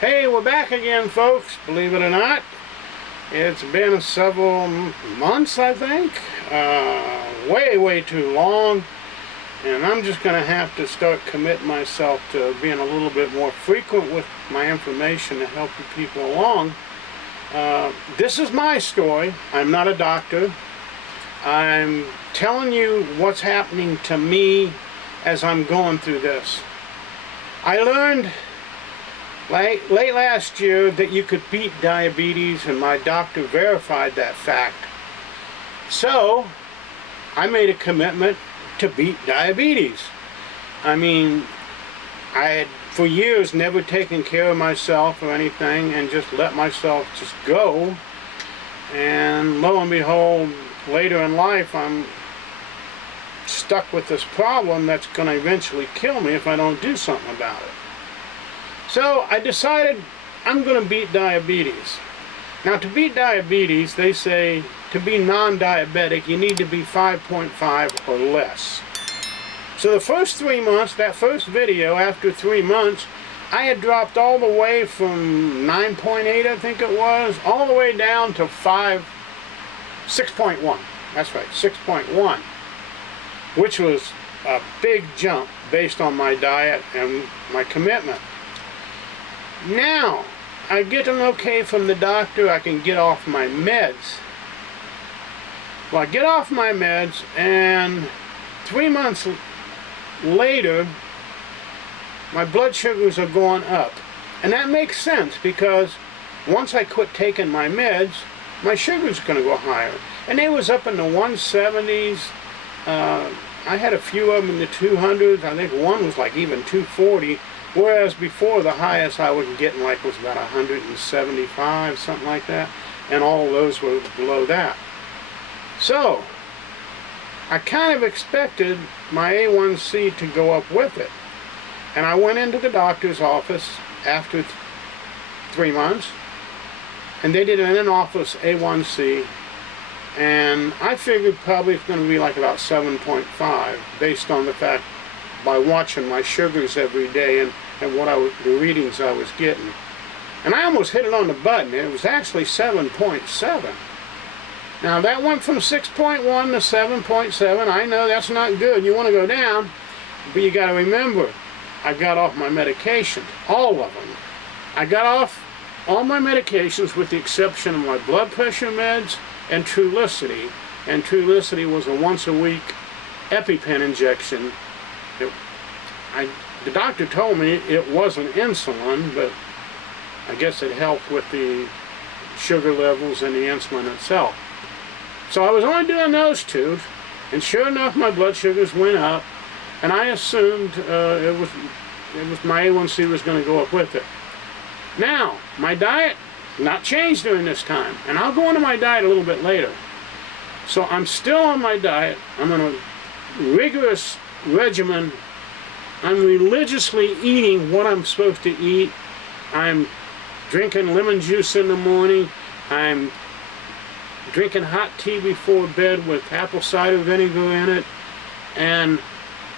Hey, we're back again, folks. Believe it or not, it's been several months, I think. Way too long. And I'm just going to have to start committing myself to being a little bit more frequent with my information to help you people along. This is my story. I'm not a doctor. I'm telling you what's happening to me as I'm going through this. I learned late last year that you could beat diabetes, and my doctor verified that fact. So I made a commitment to beat diabetes. I mean, I had for years never taken care of myself or anything and just let myself just go. And lo and behold, later in life, I'm stuck with this problem that's going to eventually kill me if I don't do something about it. So I decided I'm going to beat diabetes. Now, to beat diabetes, they say to be non-diabetic, you need to be 5.5 or less. So the first 3 months, that first video, after 3 months, I had dropped all the way from 9.8, I think it was, all the way down to 6.1. That's right, 6.1, which was a big jump based on my diet and my commitment. Now, I get an okay from the doctor, I can get off my meds. Well, I get off my meds, and 3 months later, my blood sugars are going up. And that makes sense, because once I quit taking my meds, my sugar's going to go higher. And they was up in the 170s. I had a few of them in the 200s. I think one was like even 240. Whereas before, the highest I was getting like was about 175, something like that. And all of those were below that. So, I kind of expected my A1C to go up with it. And I went into the doctor's office after 3 months, and they did an in-office A1C, and I figured probably it's going to be like about 7.5 based on the fact by watching my sugars every day and what the readings I was getting. And I almost hit it on the button. It was actually 7.7. Now that went from 6.1 to 7.7. I know that's not good. You want to go down, but you got to remember, I got off my medications, all of them. I got off all my medications with the exception of my blood pressure meds and Trulicity. And Trulicity was a once-a-week EpiPen injection. The doctor told me it wasn't insulin, but I guess it helped with the sugar levels and the insulin itself. So I was only doing those two, and sure enough, my blood sugars went up, and I assumed it was my A1C was going to go up with it. Now, my diet not changed during this time, and I'll go into my diet a little bit later. So I'm still on my diet. I'm on a rigorous regimen. I'm religiously eating what I'm supposed to eat. I'm drinking lemon juice in the morning. I'm drinking hot tea before bed with apple cider vinegar in it. And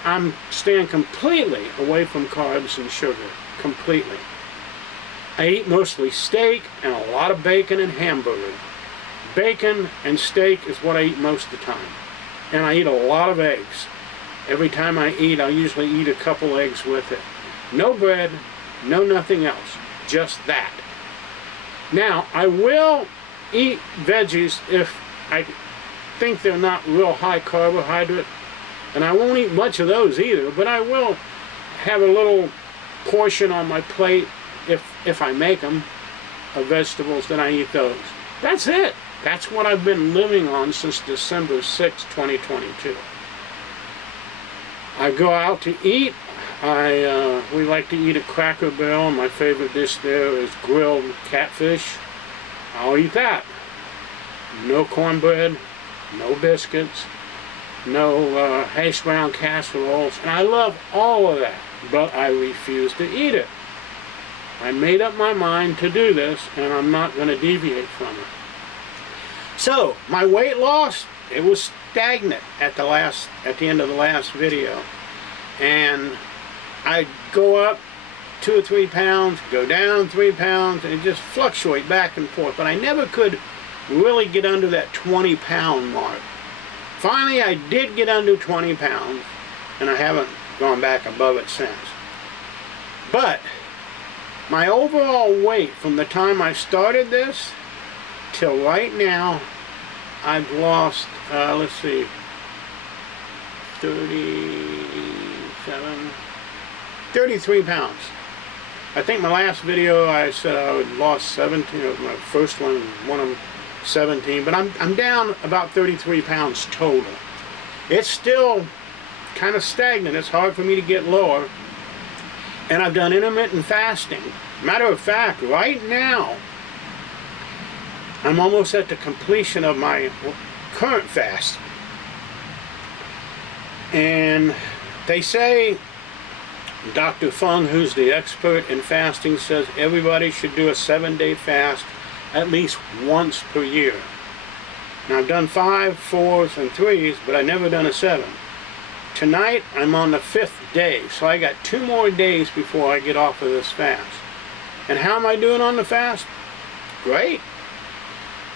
I'm staying completely away from carbs and sugar. Completely. I eat mostly steak and a lot of bacon and hamburger. Bacon and steak is what I eat most of the time. And I eat a lot of eggs. Every time I eat, I usually eat a couple eggs with it. No bread, no nothing else, just that. Now, I will eat veggies if I think they're not real high carbohydrate, and I won't eat much of those either, but I will have a little portion on my plate, if I make them, of vegetables, then I eat those. That's it. That's what I've been living on since December 6, 2022. I go out to eat. We like to eat at Cracker Barrel. My favorite dish there is grilled catfish. I'll eat that. No cornbread, no biscuits, no hash brown casseroles. And I love all of that, but I refuse to eat it. I made up my mind to do this, and I'm not going to deviate from it. So, my weight loss, it was stagnant at the end of the last video. And I'd go up 2 or 3 pounds, go down 3 pounds, and just fluctuate back and forth. But I never could really get under that 20-pound mark. Finally, I did get under 20 pounds, and I haven't gone back above it since. But my overall weight from the time I started this till right now, I've lost, let's see, 33 pounds. I think my last video I said I lost 17, my first one of 17, but I'm down about 33 pounds total. It's still kind of stagnant. It's hard for me to get lower. And I've done intermittent fasting. Matter of fact, right now, I'm almost at the completion of my current fast. And they say, Dr. Fung, who's the expert in fasting, says everybody should do a 7-day fast at least once per year. Now I've done 5, 4s, and 3s, but I've never done a 7. Tonight I'm on the 5th day, so I got 2 more days before I get off of this fast. And how am I doing on the fast? Great.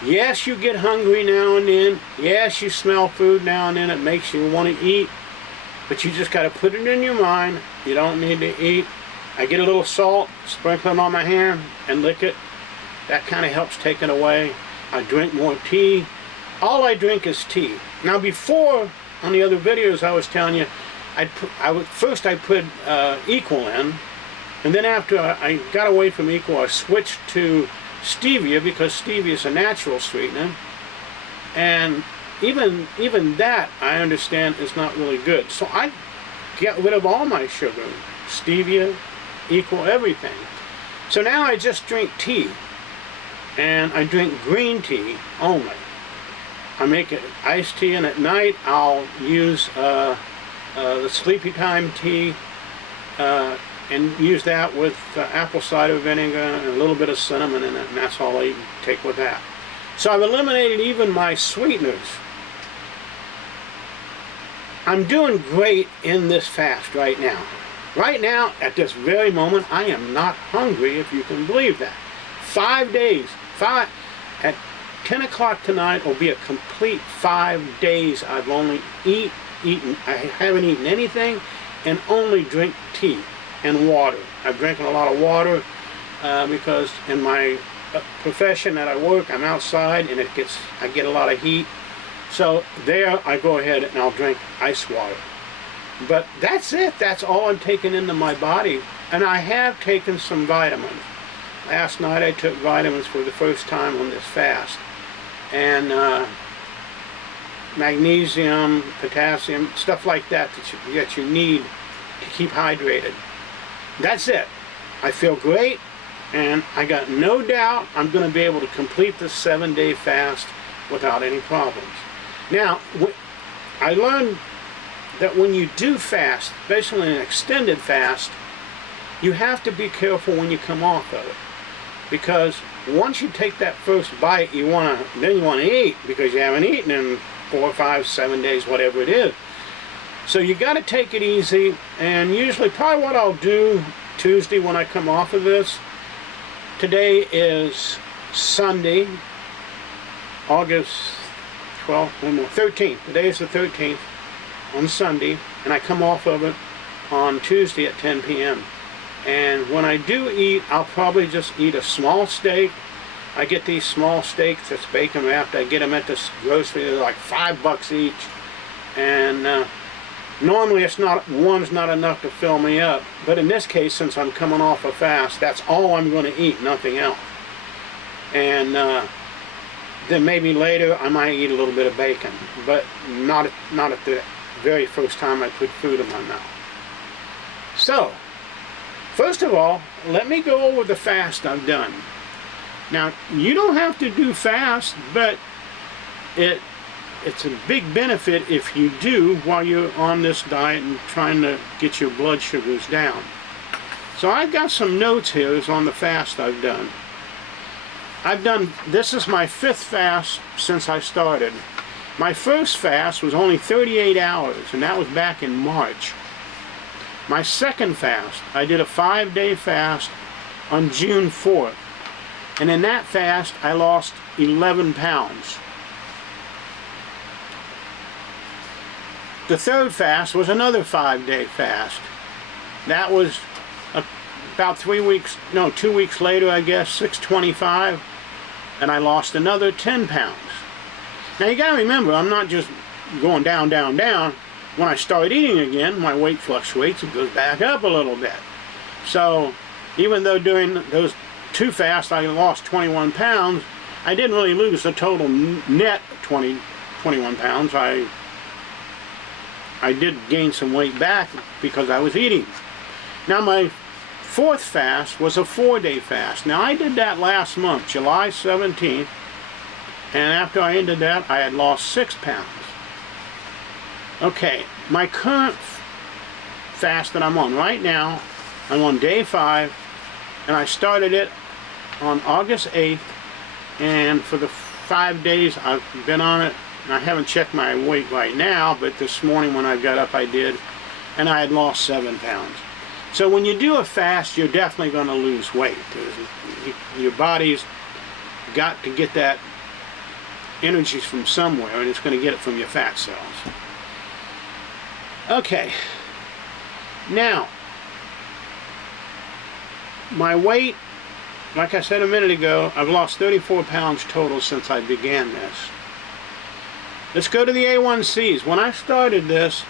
Yes, you get hungry now and then. Yes, you smell food now and then. It makes you want to eat. But you just got to put it in your mind. You don't need to eat. I get a little salt, sprinkle it on my hand, and lick it. That kind of helps take it away. I drink more tea. All I drink is tea. Now before, on the other videos I was telling you, first I put Equal in, and then after I got away from Equal, I switched to stevia, because stevia is a natural sweetener, and even that I understand is not really good. So I get rid of all my sugar, stevia, Equal, everything. So now I just drink tea, and I drink green tea only. I make it iced tea, and at night I'll use the sleepy time tea, and use that with apple cider vinegar and a little bit of cinnamon in it, and that's all I take with that. So I've eliminated even my sweeteners. I'm doing great in this fast right now. Right now, at this very moment, I am not hungry, if you can believe that. 5 days, at 10 o'clock tonight will be a complete 5 days I've only eaten. I haven't eaten anything and only drink tea and water. I'm drinking a lot of water because in my profession that I work, I'm outside and I get a lot of heat. So there I go ahead and I'll drink ice water. But that's it. That's all I'm taking into my body. And I have taken some vitamins. Last night I took vitamins for the first time on this fast. And magnesium, potassium, stuff like that that you need to keep hydrated. That's it. I feel great, and I got no doubt I'm going to be able to complete this 7-day fast without any problems. Now, I learned that when you do fast, especially an extended fast, you have to be careful when you come off of it. Because once you take that first bite, then you want to eat, because you haven't eaten in 4, 5, 7 days, whatever it is. So you got to take it easy, and usually probably what I'll do Tuesday when I come off of this, today is Sunday, August 12th, 13th. Today is the 13th on Sunday, and I come off of it on Tuesday at 10 p.m. And when I do eat, I'll probably just eat a small steak. I get these small steaks that's bacon wrapped. I get them at this grocery. They're like $5 each. And normally one's not enough to fill me up. But in this case, since I'm coming off a fast, that's all I'm going to eat, nothing else. And then maybe later I might eat a little bit of bacon. But not at the very first time I put food in my mouth. So, first of all, let me go over the fast I've done. Now, you don't have to do fast, but it's a big benefit if you do while you're on this diet and trying to get your blood sugars down. So I've got some notes here on the fast I've done. This is my 5th fast since I started. My first fast was only 38 hours, and that was back in March. My second fast, I did a 5-day fast on June 4th. And in that fast, I lost 11 pounds. The third fast was another 5-day fast. That was about 2 weeks later, I guess, 6/25, and I lost another 10 pounds. Now you gotta remember, I'm not just going down, down, down. When I start eating again, my weight fluctuates and goes back up a little bit. So even though during those 2 fasts I lost 21 pounds, I didn't really lose the total net 21 pounds. I did gain some weight back because I was eating. Now my fourth fast was a 4-day fast. Now I did that last month, July 17th, and after I ended that, I had lost 6 pounds. Okay, my current fast that I'm on right now, I'm on day 5, and I started it on August 8th, and for the 5 days I've been on it. I haven't checked my weight right now, but this morning when I got up I did, and I had lost 7 pounds. So when you do a fast, you're definitely going to lose weight. Your body's got to get that energy from somewhere, and it's going to get it from your fat cells. Okay, now my weight, like I said a minute ago, I've lost 34 pounds total since I began this. Let's go to the A1Cs. When I started this,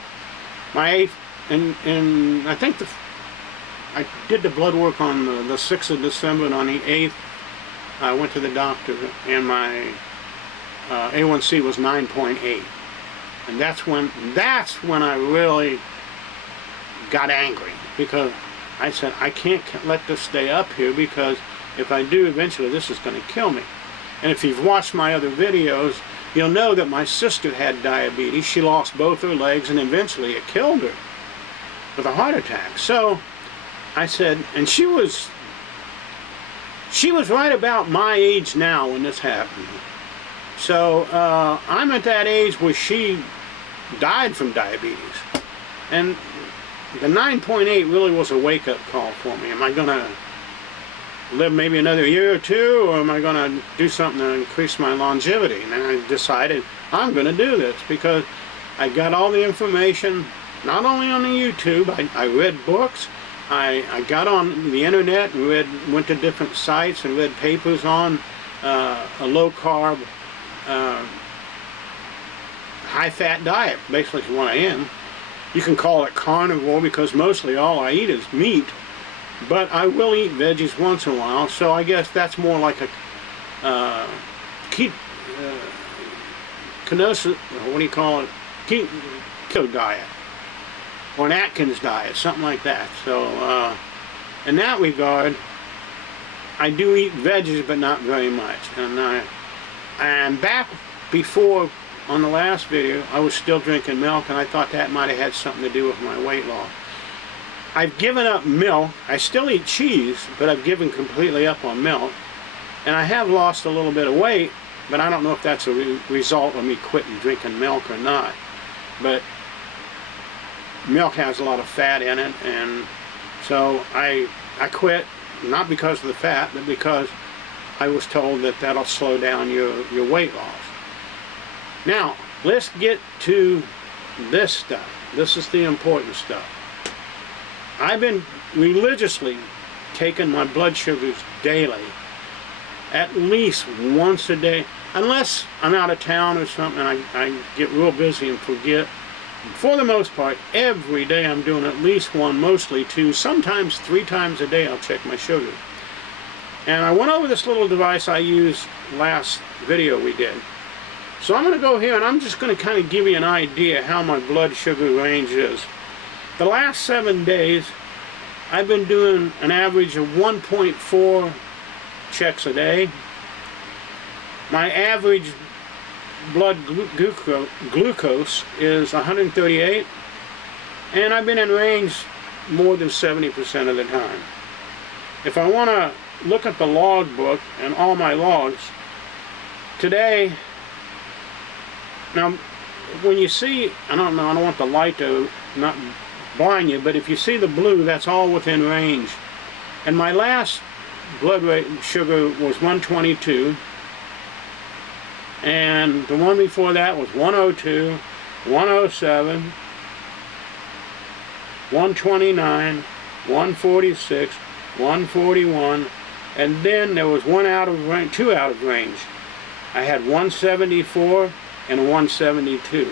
I think I did the blood work on the 6th of December, and on the 8th I went to the doctor, and my A1C was 9.8. And that's when I really got angry, because I said, I can't let this stay up here, because if I do, eventually this is going to kill me. And if you've watched my other videos, you'll know that my sister had diabetes. She lost both her legs, and eventually it killed her with a heart attack. So I said, and she was right about my age now when this happened. So I'm at that age where she died from diabetes. And the 9.8 really was a wake-up call for me. Am I going to live maybe another year or two, or am I going to do something to increase my longevity? And I decided I'm going to do this, because I got all the information, not only on the YouTube. I read books. I got on the internet and went to different sites and read papers on a low-carb, high-fat diet. Basically is what I am. You can call it carnivore, because mostly all I eat is meat, but I will eat veggies once in a while. So I guess that's more like a keto diet, or an Atkins diet, something like that. So in that regard, I do eat veggies, but not very much. And back before, on the last video, I was still drinking milk, and I thought that might have had something to do with my weight loss. I've given up milk. I still eat cheese, but I've given completely up on milk. And I have lost a little bit of weight, but I don't know if that's a result of me quitting drinking milk or not. But milk has a lot of fat in it, and so I quit, not because of the fat, but because I was told that that'll slow down your weight loss. Now, let's get to this stuff. This is the important stuff. I've been religiously taking my blood sugars daily, at least once a day, unless I'm out of town or something and I get real busy and forget. For the most part, every day I'm doing at least 1, mostly 2, sometimes 3 times a day I'll check my sugar. And I went over this little device I used last video we did. So I'm going to go here and I'm just going to kind of give you an idea how my blood sugar range is. The last 7 days, I've been doing an average of 1.4 checks a day. My average blood glucose is 138, and I've been in range more than 70% of the time. If I want to look at the log book and all my logs, today, now when you see, I don't want the light to not blind you, but if you see the blue, that's all within range. And my last blood rate sugar was 122, and the one before that was 102, 107, 129, 146, 141, and then there was one out of range, two out of range. I had 174 and a 172,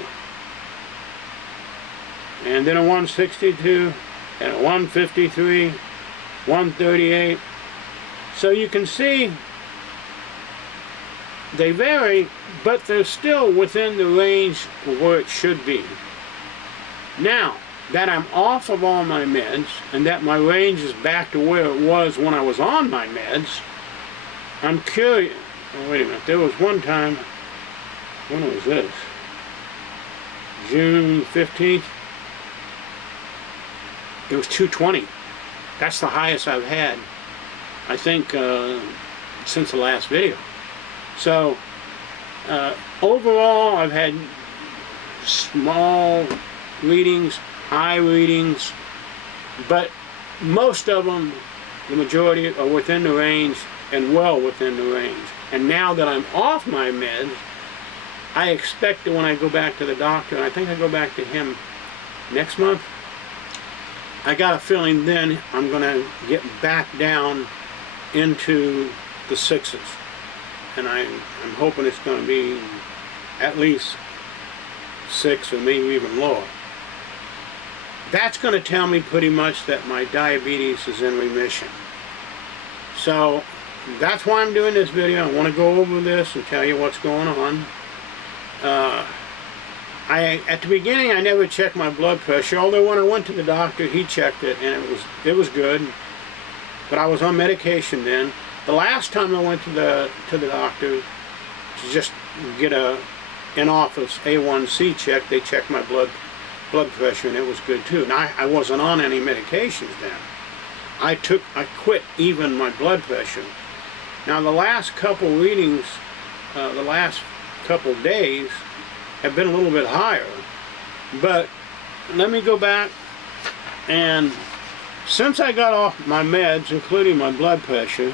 and then a 162 and a 153, 138. So you can see they vary, but they're still within the range where it should be. Now that I'm off of all my meds and that my range is back to where it was when I was on my meds, I'm curious. Oh, wait a minute, there was one time, when was this? June 15th? It was 220. That's the highest I've had, I think, since the last video. So, overall, I've had small readings, high readings, but most of them, the majority, are within the range and well within the range. And now that I'm off my meds, I expect that when I go back to the doctor, and I think I go back to him next month, I got a feeling then I'm going to get back down into the sixes. And I'm hoping it's going to be at least 6 or maybe even lower. That's going to tell me pretty much that my diabetes is in remission. So that's why I'm doing this video. I want to go over this and tell you what's going on. At the beginning, I never checked my blood pressure, although when I went to the doctor, he checked it, and it was good. But I was on medication then. The last time I went to the doctor to just get a in-office A1C check, they checked my blood pressure, and it was good too. And I wasn't on any medications then. I quit even my blood pressure. Now the last couple readings, the last couple days, have been a little bit higher. But let me go back, and since I got off my meds, including my blood pressure,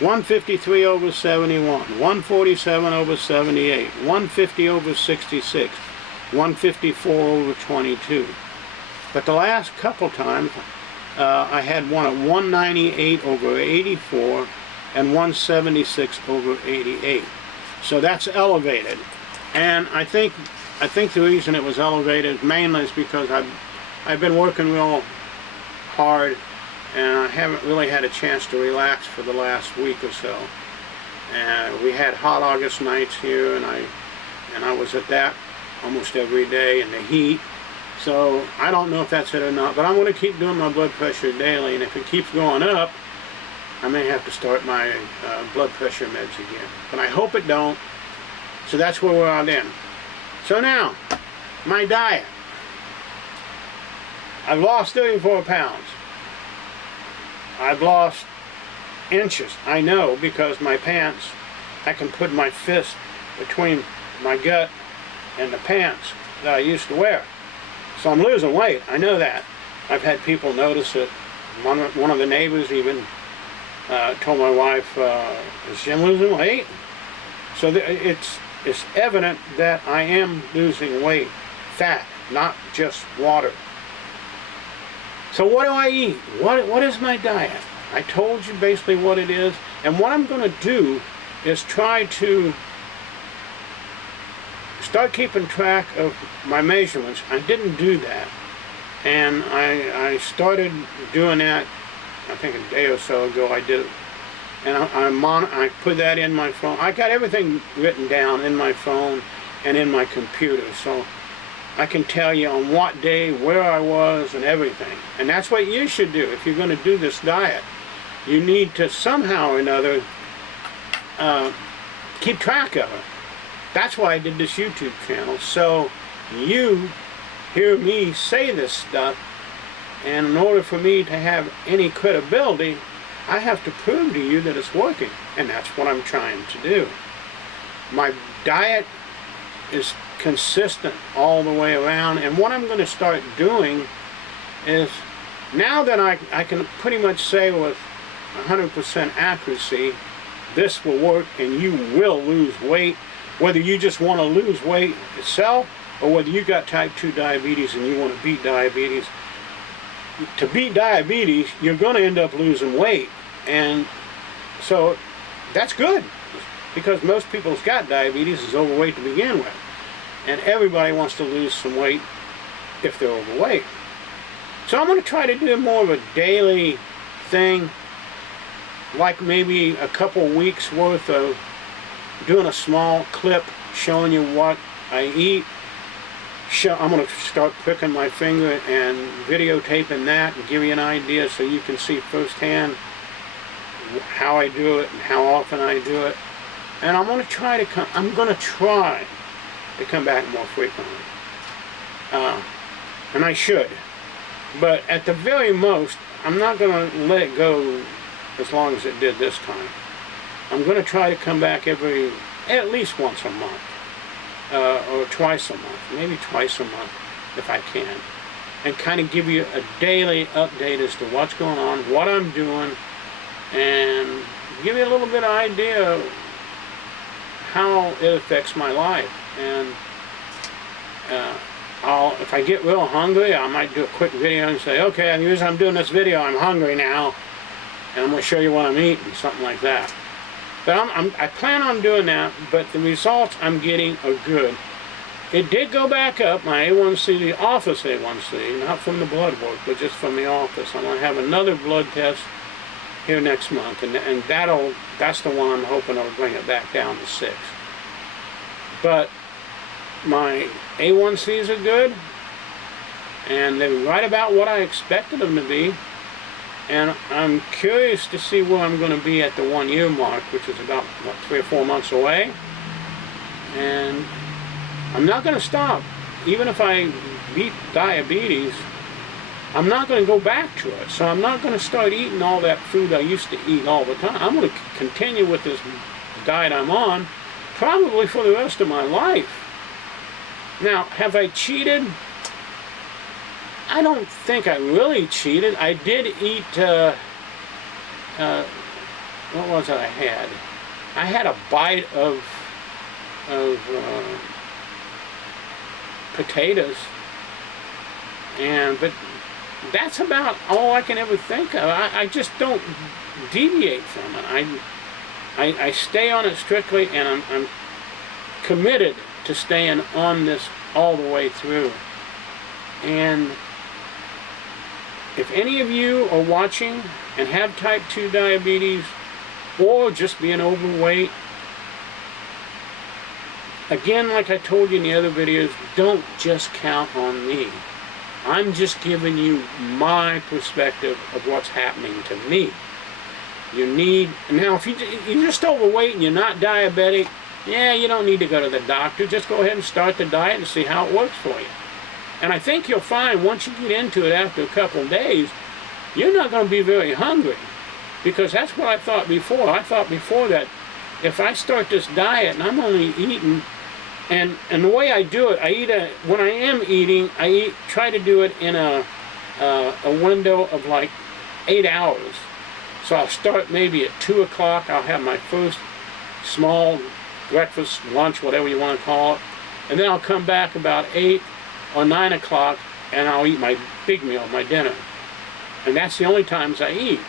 153 over 71, 147 over 78, 150 over 66, 154 over 22. But the last couple times, I had one at 198 over 84 and 176 over 88. So that's elevated. And I think the reason it was elevated mainly is because I've been working real hard, and I haven't really had a chance to relax for the last week or so. And we had hot August nights here, and I was at that almost every day in the heat. So I don't know if that's it or not, but I'm going to keep doing my blood pressure daily, and if it keeps going up, I may have to start my blood pressure meds again. But I hope it don't. So that's where we're at in. So now, my diet. I've lost 34 pounds. I've lost inches. I know, because my pants, I can put my fist between my gut and the pants that I used to wear. So I'm losing weight. I know that. I've had people notice it. One of the neighbors even told my wife, is Jim losing weight? So it's evident that I am losing weight, fat, not just water. So what do I eat? What is my diet? I told you basically what it is, and what I'm going to do is try to start keeping track of my measurements. I didn't do that, and I started doing that, I think a day or so ago. I did it, and I put that in my phone. I got everything written down in my phone and in my computer, so I can tell you on what day, where I was, and everything. And that's what you should do if you're going to do this diet. You need to somehow or another keep track of it. That's why I did this YouTube channel, so you hear me say this stuff, and in order for me to have any credibility, I have to prove to you that it's working, and that's what I'm trying to do. My diet is consistent all the way around, and what I'm going to start doing is now that I can pretty much say with 100% accuracy, this will work and you will lose weight, whether you just want to lose weight itself or whether you got type 2 diabetes and you want to beat diabetes. To beat diabetes, you're going to end up losing weight, and so that's good, because most people who's got diabetes is overweight to begin with, and everybody wants to lose some weight if they're overweight. So I'm going to try to do more of a daily thing, like maybe a couple weeks worth of doing a small clip showing you what I eat. I'm going to start pricking my finger and videotaping that and give you an idea so you can see firsthand how I do it and how often I do it. And I'm going to try to come back more frequently. And I should. But at the very most, I'm not going to let it go as long as it did this time. I'm going to try to come back at least once a month. Or twice a month, maybe twice a month if I can, and kind of give you a daily update as to what's going on, what I'm doing, and give you a little bit of idea of how it affects my life. And if I get real hungry, I might do a quick video and say, okay, the reason I'm doing this video, I'm hungry now, and I'm going to show you what I'm eating, something like that. But I plan on doing that, but the results I'm getting are good. It did go back up, my A1C, the office A1C, not from the blood work, but just from the office. I'm going to have another blood test here next month, and that's the one I'm hoping will bring it back down to 6. But my A1Cs are good, and they're right about what I expected them to be. And I'm curious to see where I'm going to be at the 1 year mark, which is about, 3 or 4 months away. And I'm not going to stop. Even if I beat diabetes, I'm not going to go back to it. So I'm not going to start eating all that food I used to eat all the time. I'm going to continue with this diet I'm on, probably for the rest of my life. Now, have I cheated? I don't think I really cheated. I did eat, what was it I had? I had a bite of potatoes, but that's about all I can ever think of. I just don't deviate from it. I stay on it strictly, and I'm committed to staying on this all the way through. And if any of you are watching and have type 2 diabetes or just being overweight, again, like I told you in the other videos, don't just count on me. I'm just giving you my perspective of what's happening to me. Now if you're just overweight and you're not diabetic, yeah, you don't need to go to the doctor. Just go ahead and start the diet and see how it works for you. And I think you'll find once you get into it after a couple of days, you're not going to be very hungry. Because that's what I thought before. I thought before that if I start this diet and I'm only eating, and the way I do it, when I am eating, try to do it in a window of like 8 hours. So I'll start maybe at 2 o'clock. I'll have my first small breakfast, lunch, whatever you want to call it. And then I'll come back about 8 or 9 o'clock, and I'll eat my big meal, my dinner. And that's the only times I eat.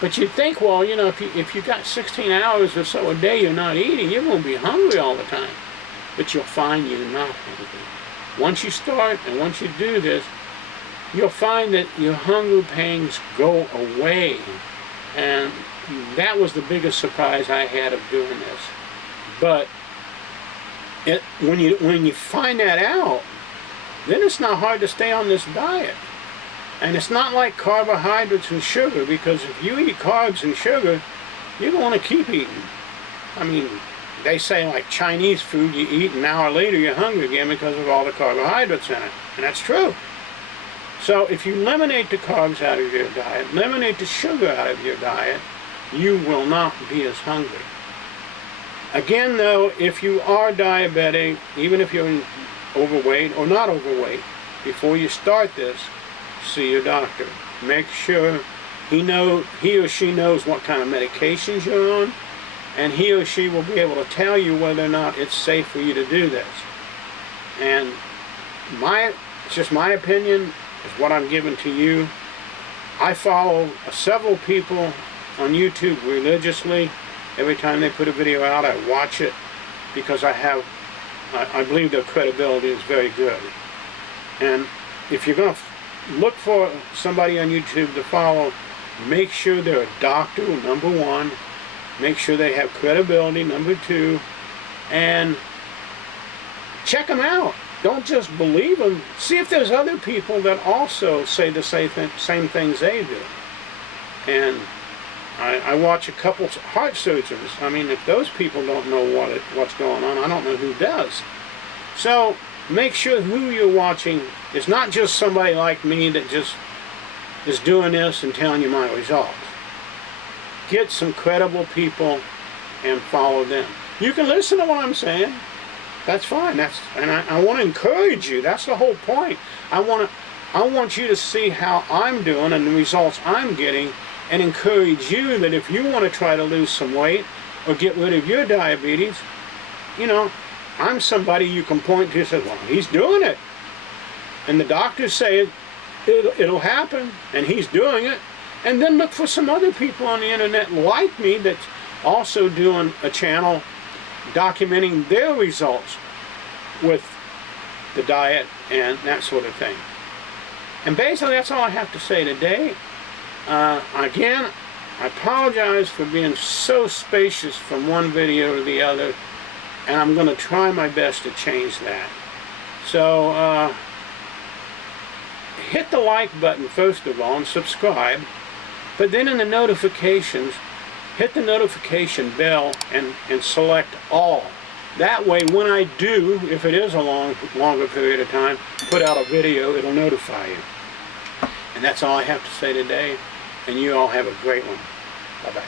But you'd think, well, you know, if you got 16 hours or so a day you're not eating, you're going to be hungry all the time. But you'll find you're not hungry. Once you start and once you do this, you'll find that your hunger pangs go away. And that was the biggest surprise I had of doing this. But when you find that out, then it's not hard to stay on this diet. And it's not like carbohydrates and sugar, because if you eat carbs and sugar, you're going to keep eating. I mean, they say like Chinese food, you eat an hour later you're hungry again because of all the carbohydrates in it. And that's true. So if you eliminate the carbs out of your diet, eliminate the sugar out of your diet, you will not be as hungry. Again though, if you are diabetic, even if you're overweight or not overweight, before you start this, see your doctor. Make sure he or she knows what kind of medications you're on, and he or she will be able to tell you whether or not it's safe for you to do this. And it's just my opinion, is what I'm giving to you. I follow several people on YouTube religiously. Every time they put a video out, I watch it because I believe their credibility is very good. And if you're going to look for somebody on YouTube to follow, make sure they're a doctor, number one. Make sure they have credibility, number two. And check them out. Don't just believe them. See if there's other people that also say the same things they do. And I watch a couple heart surgeons. I mean, if those people don't know what's going on, I don't know who does. So make sure who you're watching is not just somebody like me that just is doing this and telling you my results. Get some credible people and follow them. You can listen to what I'm saying. That's fine. And I want to encourage you. That's the whole point. I want you to see how I'm doing and the results I'm getting, and encourage you that if you want to try to lose some weight or get rid of your diabetes, you know, I'm somebody you can point to and say, well, he's doing it. And the doctors say it'll happen, and he's doing it. And then look for some other people on the internet like me that's also doing a channel documenting their results with the diet and that sort of thing. And basically that's all I have to say today. Again, I apologize for being so spacious from one video to the other, and I'm going to try my best to change that. So hit the like button first of all and subscribe, but then in the notifications, hit the notification bell and select all. That way when I do, if it is a longer period of time, put out a video, it'll notify you. And that's all I have to say today, and you all have a great one. Bye-bye.